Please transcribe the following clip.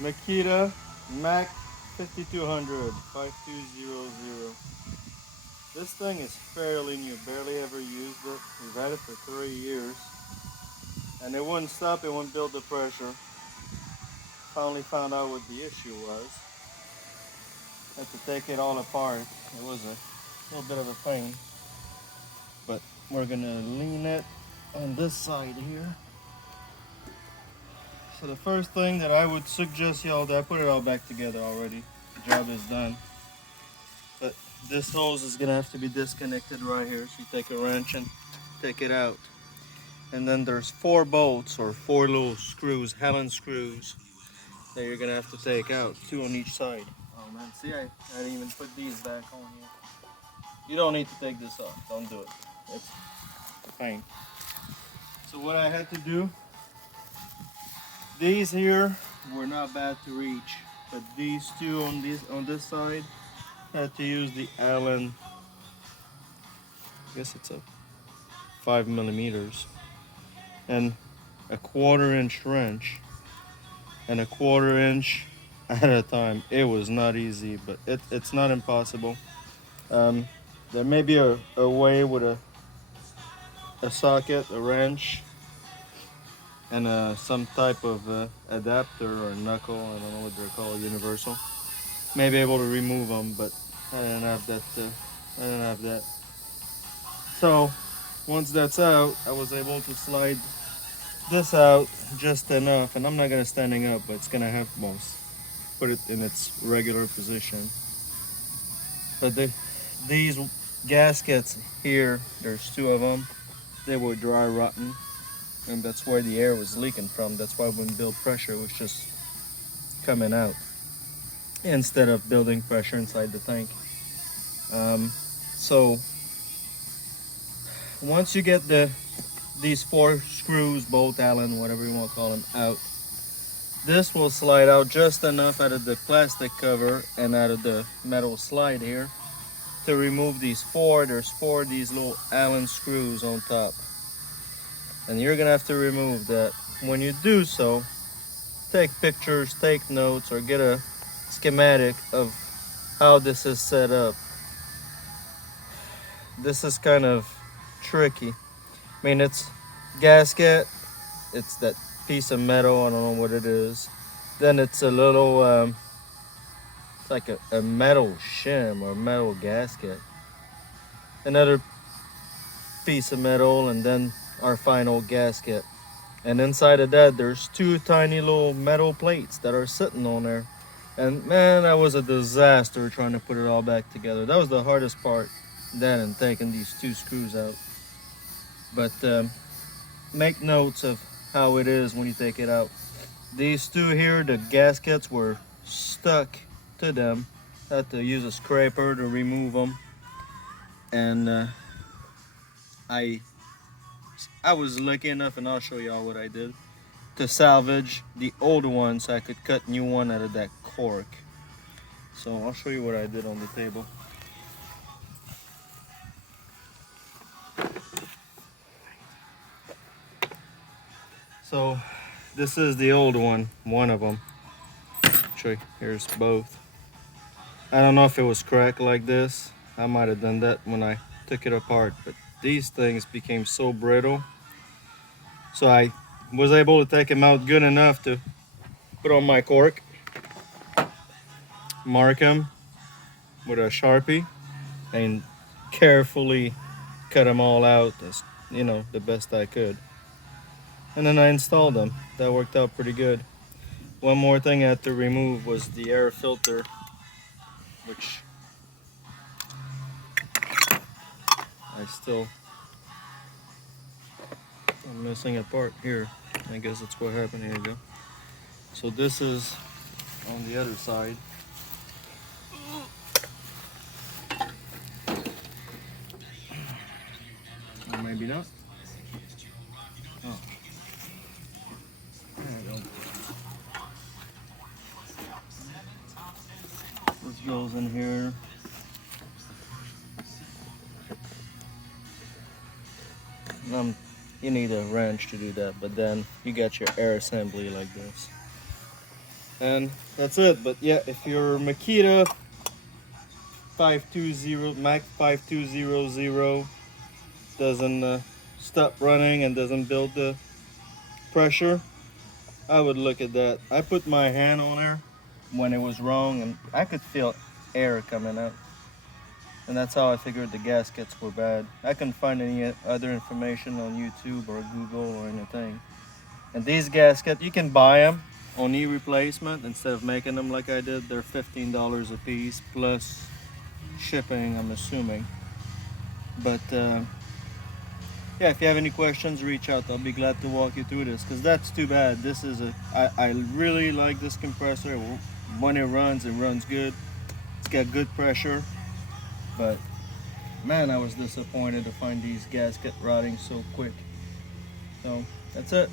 Makita MAC5200 5200. This thing is fairly new, barely ever used it. We've had it for 3 years and it wouldn't stop, it wouldn't build the pressure. Finally found out what the issue was. Had to take it all apart. It was a little bit of a pain, but we're gonna lean it on this side here. So the first thing that I would suggest y'all do, I put it all back together already. The job is done. But this hose is gonna have to be disconnected right here. So you take a wrench and take it out. And then there's 4 bolts or 4 little screws, Allen screws, that you're gonna have to take out, 2 on each side. Oh man, see, I didn't even put these back on here. You don't need to take this off, don't do it. It's a pain. So what I had to do, these here were not bad to reach, but these 2 on this side, I had to use the Allen, I guess it's a 5 millimeters, and a 1/4 inch wrench, and a 1/4 inch at a time. It was not easy, but it's not impossible. There may be a way with a socket, a wrench, and some type of adapter or knuckle, I don't know what they're called, universal. May be able to remove them, but I didn't have that. I didn't have that. So once that's out, I was able to slide this out just enough, and I'm not gonna standing up, but it's gonna have most put it in its regular position. But these gaskets here, there's 2 of them. They were dry rotten, and that's where the air was leaking from. That's why when build pressure, it was just coming out instead of building pressure inside the tank. So once you get these 4 screws, bolt, Allen, whatever you want to call them, out, this will slide out just enough out of the plastic cover and out of the metal slide here to remove these 4. There's 4 of these little Allen screws on top, and you're gonna have to remove that. When you do so, take pictures, take notes, or get a schematic of how this is set up. This is kind of tricky. I mean, it's gasket, it's that piece of metal, I don't know what it is. Then it's a little, it's like a metal shim or metal gasket. Another piece of metal, and then our final gasket. And inside of that, there's 2 tiny little metal plates that are sitting on there. And man, that was a disaster trying to put it all back together. That was the hardest part, then, and taking these 2 screws out. But make notes of how it is when you take it out. These 2 here, the gaskets were stuck to them. I had to use a scraper to remove them. And I was lucky enough, and I'll show y'all what I did, to salvage the old one so I could cut new one out of that cork. So I'll show you what I did on the table. So this is the old one of them. Actually, here's both. I don't know if it was cracked like this. I might have done that when I took it apart, but these things became so brittle. So I was able to take them out good enough to put on my cork, mark them with a Sharpie, and carefully cut them all out as, you know, the best I could. And then I installed them. That worked out pretty good. One more thing I had to remove was the air filter, which I'm missing a part here. I guess that's what happened. Here you go. So this is on the other side. Or maybe not. Oh. There we go. This goes in here. You need a wrench to do that, but then you got your air assembly like this. And that's it. But yeah, if your Makita 520 Mac 5200 doesn't stop running and doesn't build the pressure, I would look at that. I put my hand on there when it was wrong and I could feel air coming out. And that's how I figured the gaskets were bad. I couldn't find any other information on YouTube or Google or anything. And these gaskets, you can buy them on e-replacement instead of making them like I did. They're $15 a piece plus shipping, I'm assuming. But yeah, if you have any questions, reach out. I'll be glad to walk you through this because that's too bad. This is I really like this compressor. When it runs good. It's got good pressure. But man, I was disappointed to find these gaskets rotting so quick. So that's it.